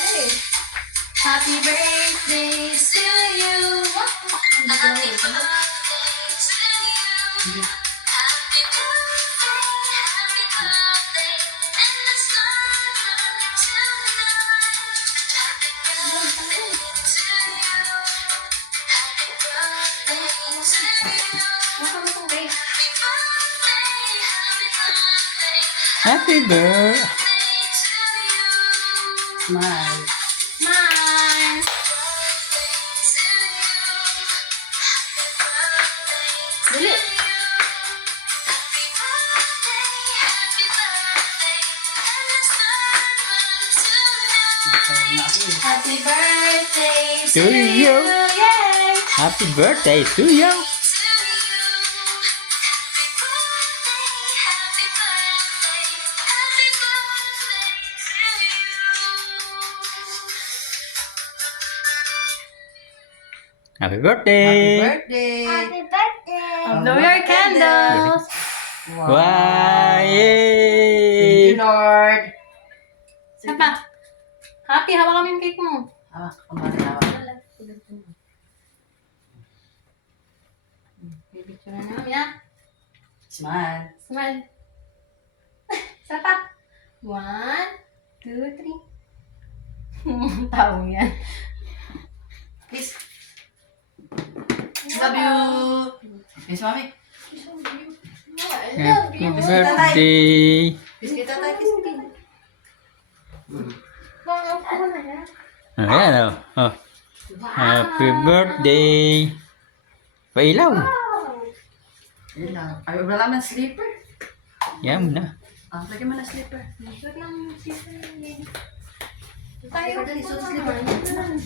Happy birthday to you. Happy birthday to you. Happy birthday, and the sun running tonight. Happy birthday to you. Happy birthday to you. Happy birthday, Happy birthday. to you. Smile. Smile. Dali. Happy birthday To you. Yay! Happy birthday to you. Happy Happy birthday. birthday. Happy birthday! Oh, Blow your candles! Wow. Thank Yay. you, Lord. Saan pa? Happy, hawak kami yung cake mo. Kumari na. Pipicture na namin, ha? Smile. Smile. Saan pa? 1, 2, 3. Tao yan. Kiss. Love you. Kiss, mami. Happy birthday. Kiss kita tayo. Kiss. Ayan o. Oh. Happy birthday. Pailaw. Yun lang. Ay, wala man slipper. Yan mo na. Lagyan mo na slipper. Suot lang yung sister yun. Tayo, dali, suot slipper.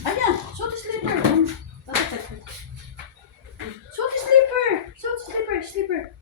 Ayan, suot slipper.